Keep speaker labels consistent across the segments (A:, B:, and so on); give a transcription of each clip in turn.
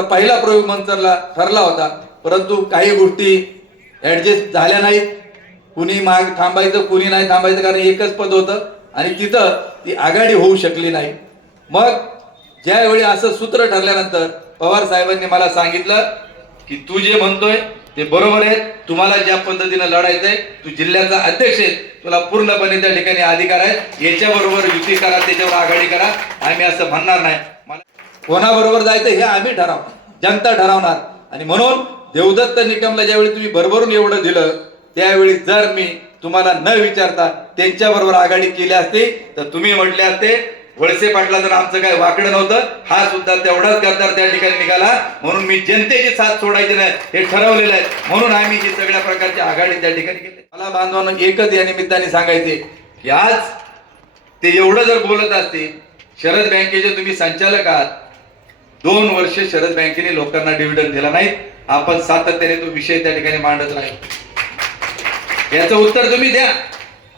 A: पहिला प्रयोग मंचरला ठरला होता. परंतु काही गोष्टी ऍडजस्ट झाल्या नाहीत. कुणी माग थांबायचं कुणी नाही थांबायचं कारण एकच पद होतं. आणि तिथं ती आघाडी होऊ शकली नाही. मग ज्यावेळी असं सूत्र ठरल्यानंतर पवार साहेबांनी मला सांगितलं की तू जे म्हणतोय ते बरोबर आहे. तुम्हाला ज्या पद्धतीनं लढायचंय तू जिल्ह्याचा अध्यक्ष आहे. तुला पूर्णपणे त्या ठिकाणी अधिकार आहे याच्याबरोबर युती करा त्याच्यावर आघाडी करा. आम्ही असं म्हणणार नाही. कोणाबरोबर जायचं हे आम्ही ठराव जनता ठरवणार. आणि म्हणून देवदत्त निकमला ज्यावेळी तुम्ही भरभरून एवढं दिलं त्यावेळी जर मी तुम्हाला न विचारता त्यांच्याबरोबर आघाडी केली असती तर तुम्ही म्हटले असते वळसे पाटला जर आमचं काय वाकडं नव्हतं हा सुद्धा तेवढाच गद्दार त्या ठिकाणी निघाला. म्हणून मी जनतेची साथ सोडायची नाही हे ठरवलेलं आहे. म्हणून आम्ही जी सगळ्या प्रकारची आघाडी त्या ठिकाणी केली. मला बांधवांना एकच या निमित्ताने सांगायचे की आज ते एवढं जर बोलत असते शरद बँकेचे तुम्ही संचालक आहात दोन वर्ष शरद बँकेने लोकांना डिव्हिडंड दिला नाही. आपण सातत्याने तो विषय त्या ठिकाणी मांडत राहील याचं उत्तर तुम्ही द्या.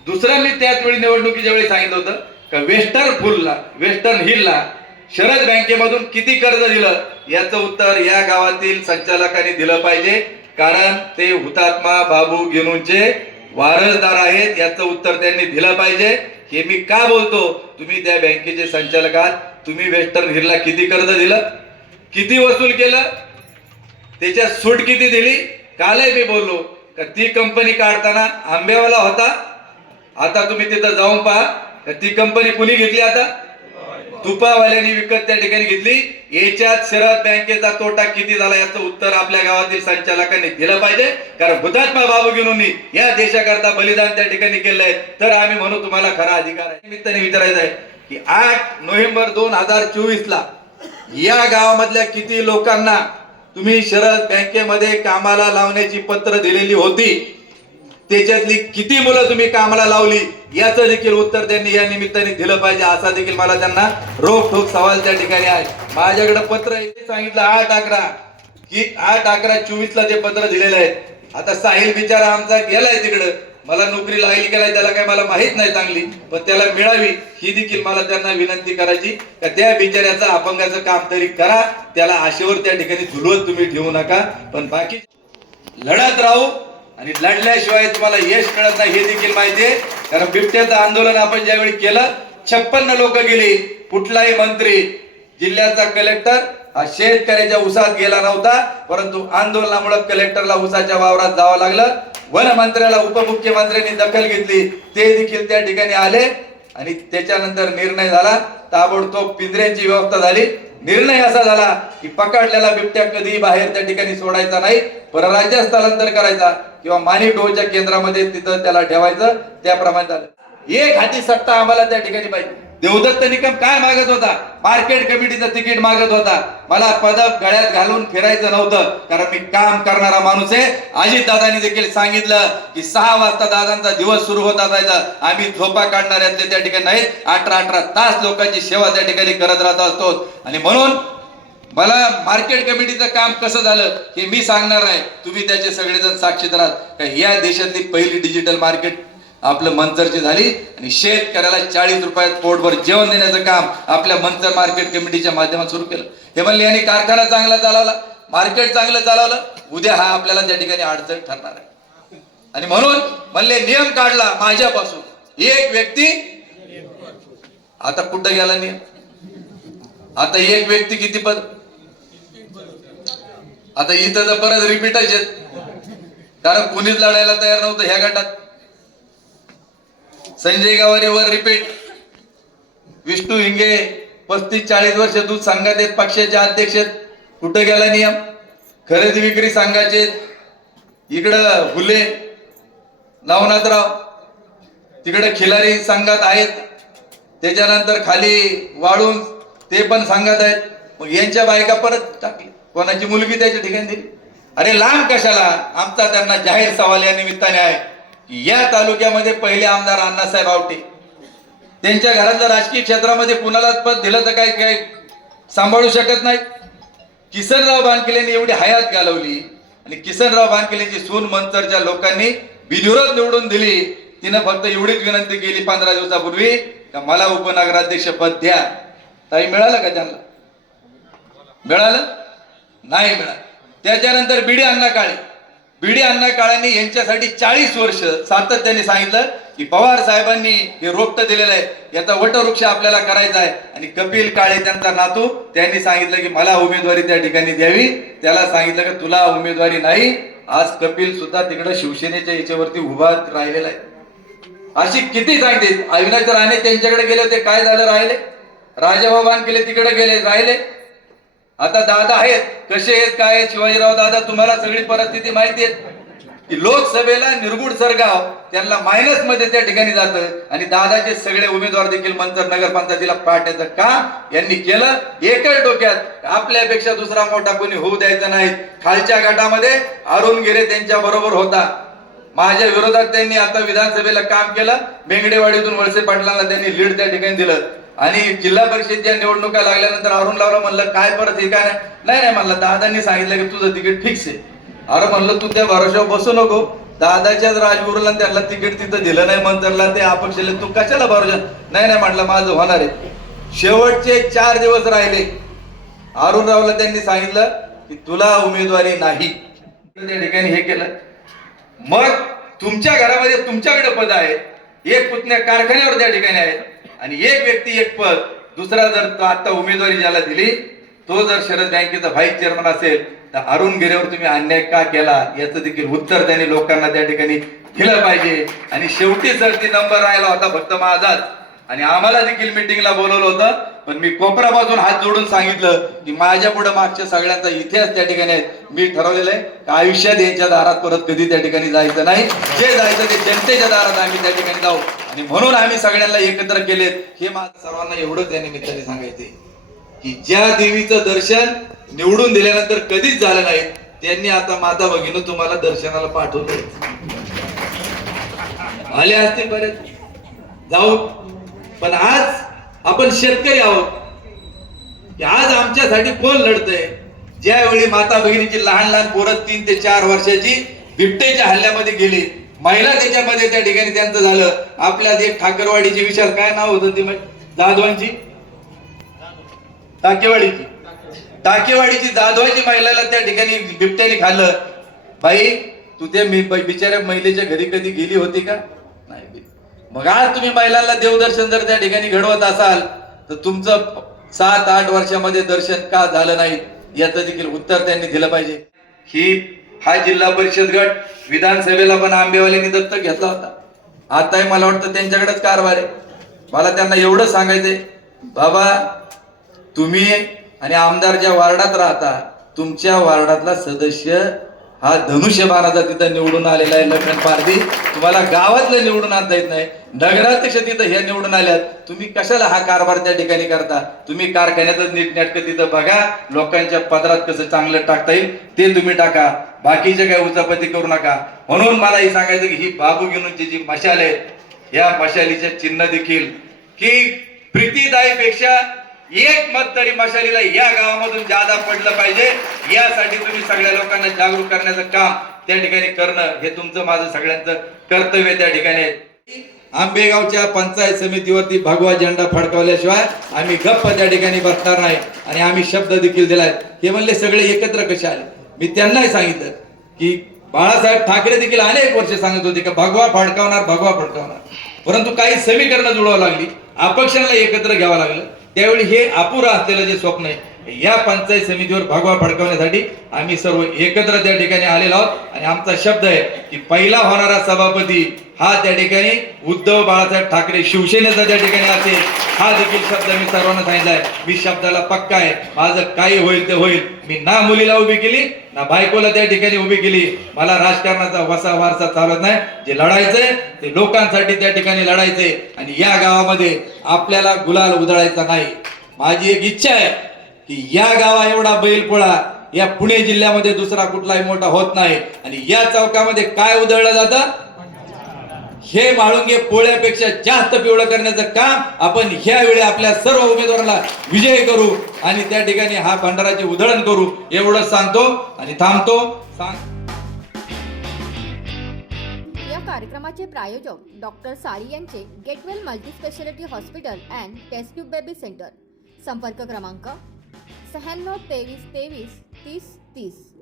A: दुसरं मी त्याच वेळी निवडणुकीच्या वेळी सांगितलं होतं का वेस्टर्न फुलला वेस्टर्न हिलला शरद बँकेमधून किती कर्ज दिलं? याचं उत्तर या गावातील संचालकांनी दिलं पाहिजे. कारण ते हुतात्मा बाबू गेनूंचे वारसदार आहेत. याचं उत्तर त्यांनी दिलं पाहिजे. हे मी का बोलतो? तुम्ही त्या बँकेचे संचालक आहात. तुम्ही वेस्टर्न हिरला किती कर्ज दिलं? किती वसूल केलं? त्याच्यात सूट किती दिली? कालही मी बोललो का ती कंपनी काढताना आंबेवाला होता. आता तुम्ही तिथं जाऊन पहा का ती कंपनी कुणी घेतली आता? तुपावाल्याने विकत त्या ठिकाणी घेतली. याच्यात शरद बँकेचा तोटा किती झाला याचं उत्तर आपल्या गावातील संचालकांनी दिलं पाहिजे. कारण हुतात्मा बाबू गिनूंनी या देशाकरता बलिदान त्या ठिकाणी केलंय. तर आम्ही म्हणू तुम्हाला खरा अधिकार आहे. निमित्ताने विचारायचं आहे. की आठ नोव्हेंबर दोन हजार चोवीस ला या गावामधल्या किती लोकांना तुम्ही शरद बँकेमध्ये कामाला लावण्याची पत्र दिलेली होती? त्याच्यातली किती मुलं तुम्ही कामाला लावली? याचं देखील उत्तर त्यांनी या निमित्ताने दिलं पाहिजे असा देखील मला त्यांना रोख ठोक सवाल त्या ठिकाणी आहे. माझ्याकडे पत्र सांगितलं आठ अकरा. की आठ अकरा चोवीस ला जे पत्र दिलेलं आहे. आता साहिल बिचारा आमचा गेलाय तिकडं. मला नोकरी लागली नाही त्याला काय मला माहीत नाही चांगली पण त्याला मिळावी ही देखील मला त्यांना विनंती करायची का त्या बिचाऱ्याचं अपंगाचं काम तरी करा त्याला आशेवर त्या ठिकाणी झुलवत तुम्ही ठेवू नका पण बाकी लढत राहू आणि लढल्याशिवाय तुम्हाला यश मिळत नाही हे देखील माहिती आहे. कारण बिबट्याचं आंदोलन आपण ज्यावेळी केलं छप्पन्न लोक गेली कुठलाही मंत्री जिल्ह्याचा कलेक्टर हा शेतकऱ्याच्या उसात गेला नव्हता परंतु आंदोलनामुळे कलेक्टरला उसाच्या वावरात जावं लागलं. वनमंत्र्याला उपमुख्यमंत्र्यांनी दखल घेतली. ते देखील त्या ठिकाणी आले आणि त्याच्यानंतर निर्णय झाला. ताबडतोब पिंजऱ्यांची व्यवस्था झाली. निर्णय असा झाला की पकडलेला बिबट्या कधी बाहेर त्या ठिकाणी सोडायचा नाही परराज्यात स्थलांतर करायचा किंवा मानिक डोहच्या केंद्रामध्ये तिथं त्याला ठेवायचं. त्याप्रमाणे झालं. एक हाती सत्ता आम्हाला त्या ठिकाणी पाहिजे. देवदत्त निकम काय मागत होता? मार्केट कमिटीचं तिकीट मागत होता. मला पदक गळ्यात घालून फिरायचं नव्हतं. कारण मी काम करणारा माणूस आहे. अजित दादानी देखील सांगितलं की सहा वाजता दादांचा दिवस सुरू होत असायचा. आम्ही झोपा काढणाऱ्यातले त्या ठिकाणी नाहीत. अठरा अठरा तास लोकांची सेवा त्या ठिकाणी करत राहत असतो. आणि म्हणून मला मार्केट कमिटीचं काम कसं झालं हे मी सांगणार आहे तुम्ही त्याचे सगळेजण साक्षीदार आहात. का या देशातली पहिली डिजिटल मार्केट आपलं मंचरची झाली आणि शेतकऱ्याला चाळीस रुपयात पोटभर जेवण देण्याचं काम आपल्या मंचर मार्केट कमिटीच्या माध्यमात सुरू केलं. हे म्हणले यांनी कारखाना चांगला चालवला मार्केट चांगलं चालवलं उद्या हा आपल्याला त्या ठिकाणी अडचण ठरणार आहे. आणि म्हणून म्हणले नियम काढला माझ्यापासून. एक व्यक्ती आता कुठं गेला नियम? आता एक व्यक्ती किती पद? आता इथं तर परत रिपीटच आहेत. कारण कुणीच लढायला तयार नव्हतं ह्या गटात. संजय गावारे वर रिपीट विष्णू हिंगे पस्तीस चाळीस वर्ष दूध संघात आहेत पक्षाचे अध्यक्ष आहेत. कुठं गेला नियम? खरेदी विक्री संघाचे इकडं हुले नवनाथराव तिकडे खिलारी संघात आहेत. त्याच्यानंतर खाली वाळून ते पण सांगत आहेत. मग यांच्या बायका परत टाकली. कोणाची मुलगी त्याच्या ठिकाणी दिली? अरे लांब कशाला? आमचा त्यांना जाहीर सवाल या निमित्ताने आहे. या तालुक्यामध्ये पहिले आमदार अण्णासाहेब आवटे. त्यांच्या घरातल्या राजकीय क्षेत्रामध्ये कुणालाच पद दिलं तर काय काय सांभाळू शकत नाही. किसनराव बानकेलेंनी एवढी हयात घालवली आणि किसनराव बानकेलेंची सून मंतरच्या लोकांनी बिनविरोध निवडून दिली. तिनं फक्त एवढीच विनंती केली पंधरा दिवसापूर्वी का मला उपनगराध्यक्ष पद द्या. ताई मिळालं का त्यांना? मिळालं? नाही मिळालं. त्याच्यानंतर बिडी अण्णा काळे. बीडी अण्णा काळांनी यांच्यासाठी चाळीस वर्ष सातत्याने सांगितलं की पवार साहेबांनी हे रोपट दिलेलं आहे. याचा वटवृक्ष आपल्याला करायचा आहे. आणि कपिल काळे त्यांचा नातू त्यांनी सांगितलं की मला उमेदवारी त्या ठिकाणी द्यावी. त्याला सांगितलं की तुला उमेदवारी नाही. आज कपिल सुद्धा तिकडे शिवसेनेच्या याच्यावरती उभा राहिलेला आहे. अशी किती सांगते? अविनाश राणे त्यांच्याकडे गेले होते काय झालं राहिले? राजाभाऊ केले तिकडे गेले राहिले. आता दादा आहेत. कसे आहेत काय आहेत? शिवाजीराव दादा तुम्हाला सगळी परिस्थिती माहिती आहे की लोकसभेला निरगुड सरगाव त्यांना मायनसमध्ये त्या ठिकाणी जातं. आणि दादाचे सगळे उमेदवार देखील मंतर नगरपंचायतीला पाठण्याचं काम यांनी केलं. एकच डोक्यात आपल्यापेक्षा दुसरा मोठा कोणी होऊ द्यायचा नाही. खालच्या गटामध्ये अरुण गिरे त्यांच्या बरोबर होता. माझ्या विरोधात त्यांनी आता विधानसभेला काम केलं. बेंगडेवाडीतून वळसे पाटलांना त्यांनी लीड त्या ठिकाणी दिलं. आणि जिल्हा परिषदच्या निवडणुका लागल्यानंतर अरुण लावला म्हणलं काय परत हे काय नाही? नाही म्हणलं दादांनी सांगितलं की तुझं तिकीट फिक्स आहे. अरे म्हणलं तू त्या भरोशावर बसू नको. दादाच्याच राजगुरूला त्यांना तिकीट तिथं दिलं नाही मंतरला ते अपक्षले तू कशाला भरोसा नाही नाही म्हटलं माझं होणार आहे. शेवटचे चार दिवस राहिले. अरुण रावला त्यांनी सांगितलं की तुला उमेदवारी नाही. त्या ठिकाणी हे केलं. मग तुमच्या घरामध्ये तुमच्याकडे पद आहे एक पुतण्या कारखान्यावर त्या ठिकाणी आहे आणि एक व्यक्ती एक पद. दुसरा जर तो आता उमेदवारी ज्याला दिली तो जर शरद बँकेचा व्हाईस चेअरमन असेल तर अरुण गिरेवर तुम्ही अन्याय का केला? याचं देखील उत्तर त्यांनी लोकांना त्या ठिकाणी दिलं पाहिजे. आणि शेवटी सर ती नंबर राहिला होता फक्त माझाच. आणि आम्हाला देखील मिटिंगला बोलवलं होतं. पण मी कोपरापासून हात जोडून सांगितलं की माझ्या पुढे मागच्या सगळ्यांचा इतिहास त्या ठिकाणी मी ठरवलेलं आहे. का आयुष्यात यांच्या दारात परत कधी त्या ठिकाणी जायचं नाही? जे जायचं ते जनतेच्या दारात आम्ही त्या ठिकाणी जाऊ. आणि म्हणून आम्ही सगळ्यांना एकत्र केलेत. हे माझं सर्वांना एवढं त्या निमित्ताने सांगायचे की ज्या देवीचं दर्शन निवडून दिल्यानंतर कधीच झालं नाही त्यांनी आता माता भगिनी तुम्हाला दर्शनाला पाठवले आले असतील बरेच. जाऊ. पण आज आपण शेतकरी आहोत. आज आमच्यासाठी कोण लढतंय? ज्यावेळी माता भगिनीची लहान लहान पोरं तीन ते चार वर्षाची बिबटेच्या हल्ल्यामध्ये गेली महिला त्याच्यामध्ये त्या ठिकाणी त्यांचं झालं. आपल्यात एक ठाकरवाडीची विशाल काय नाव होतं ती जाधवांची? टाकेवाडीची. टाकेवाडीची जाधवाची महिलाला त्या ठिकाणी बिबट्याने खाल्लं. बाई तू त्या मी बिचाऱ्या महिलेच्या घरी कधी गेली होती का? मग आज तुम्ही महिलांना देवदर्शन जर त्या ठिकाणी घडवत असाल तर तुमचं सात आठ वर्षामध्ये दर्शन का झालं नाही याचं देखील उत्तर त्यांनी दिलं पाहिजे. ही हा जिल्हा परिषद गट विधानसभेला पण आंबेवाल्यांनी दत्तक घेतला होता. आताही मला वाटतं त्यांच्याकडेच कारभार आहे. मला त्यांना एवढं सांगायचंय बाबा तुम्ही आणि आमदार ज्या वार्डात राहता तुमच्या वार्डातला सदस्य हा धनुष्य महाराजा तिथं निवडून आलेला आहे लखन पारधी. तुम्हाला गावातलं निवडून आणता येत नाही नगराध्यक्ष तिथं हे निवडून आल्यात. तुम्ही कशाला हा कारभार त्या ठिकाणी करता? तुम्ही कारखान्यातच नीटनेटकं तिथं बघा लोकांच्या पदरात कसं चांगलं टाकता येईल ते तुम्ही टाका. बाकीचे काय उचापती करू नका. म्हणून मला हे सांगायचं की ही बाबू घेऊनची जी मशाल आहे या मशालीचे चिन्ह देखील की प्रीतीदायीपेक्षा एक मत तरी मशालीला या गावामधून जादा पडलं पाहिजे. यासाठी तुम्ही सगळ्या लोकांना जागरूक करण्याचं काम त्या ठिकाणी करणं हे तुमचं माझं सगळ्यांचं कर्तव्य त्या ठिकाणी आंबेगावच्या पंचायत समितीवरती भगवा झेंडा फडकावल्याशिवाय आम्ही गप्प त्या ठिकाणी बसणार नाही. आणि आम्ही शब्द देखील दिलाय. हे म्हणले सगळे एकत्र कसे आले? मी त्यांनाही सांगितलं की बाळासाहेब ठाकरे देखील अनेक वर्ष सांगत होते की भगवा फडकावणार भगवा फडकावणार. परंतु काही समीकरणं जुळवावं लागली. अपक्षांना एकत्र घ्यावं लागलं. त्यावेळी हे अपुरं असलेलं जे स्वप्न आहे या पंचायत समितीवर भगवा फडकवण्यासाठी आम्ही सर्व एकत्र त्या ठिकाणी आलेलो आहोत. आणि आमचा शब्द आहे की पहिला होणारा सभापती हा त्या ठिकाणी उद्धव बाळासाहेब ठाकरे शिवसेनेचा त्या ठिकाणी असेल हा देखील शब्द मी सर्वांना सांगितलाय मी शब्दाला पक्का आहे. माझं काही होईल ते होईल. मी ना मुलीला उभी केली ना बायकोला त्या ठिकाणी उभी केली. मला राजकारणाचा वसा वारसा चालत नाही. जे लढायचंय ते लोकांसाठी त्या ठिकाणी लढायचंय. आणि या गावामध्ये आपल्याला गुलाल उधळायचा नाही. माझी एक इच्छा आहे की या गावा एवढा बैलपोळा या पुणे जिल्ह्यामध्ये दुसरा कुठलाही मोठा होत नाही. आणि या चौकामध्ये काय उधळलं जातं? हे माळुंगे पोळ्यापेक्षा जास्त पिवळं करण्याचं काम आपण ह्यावेळी आपल्या सर्व उमेदवारांना विजय करू आणि त्या ठिकाणी हा भंडाराचे उधळण करू एवढंच सांगतो आणि थांबतो. सांग
B: या कार्यक्रमाचे प्रायोजक डॉक्टर साळी यांचे Getwell multispeciality hospital and taste tube baby centre. संपर्क क्रमांक शहाण्णव तेवीस तेवीस तीस तीस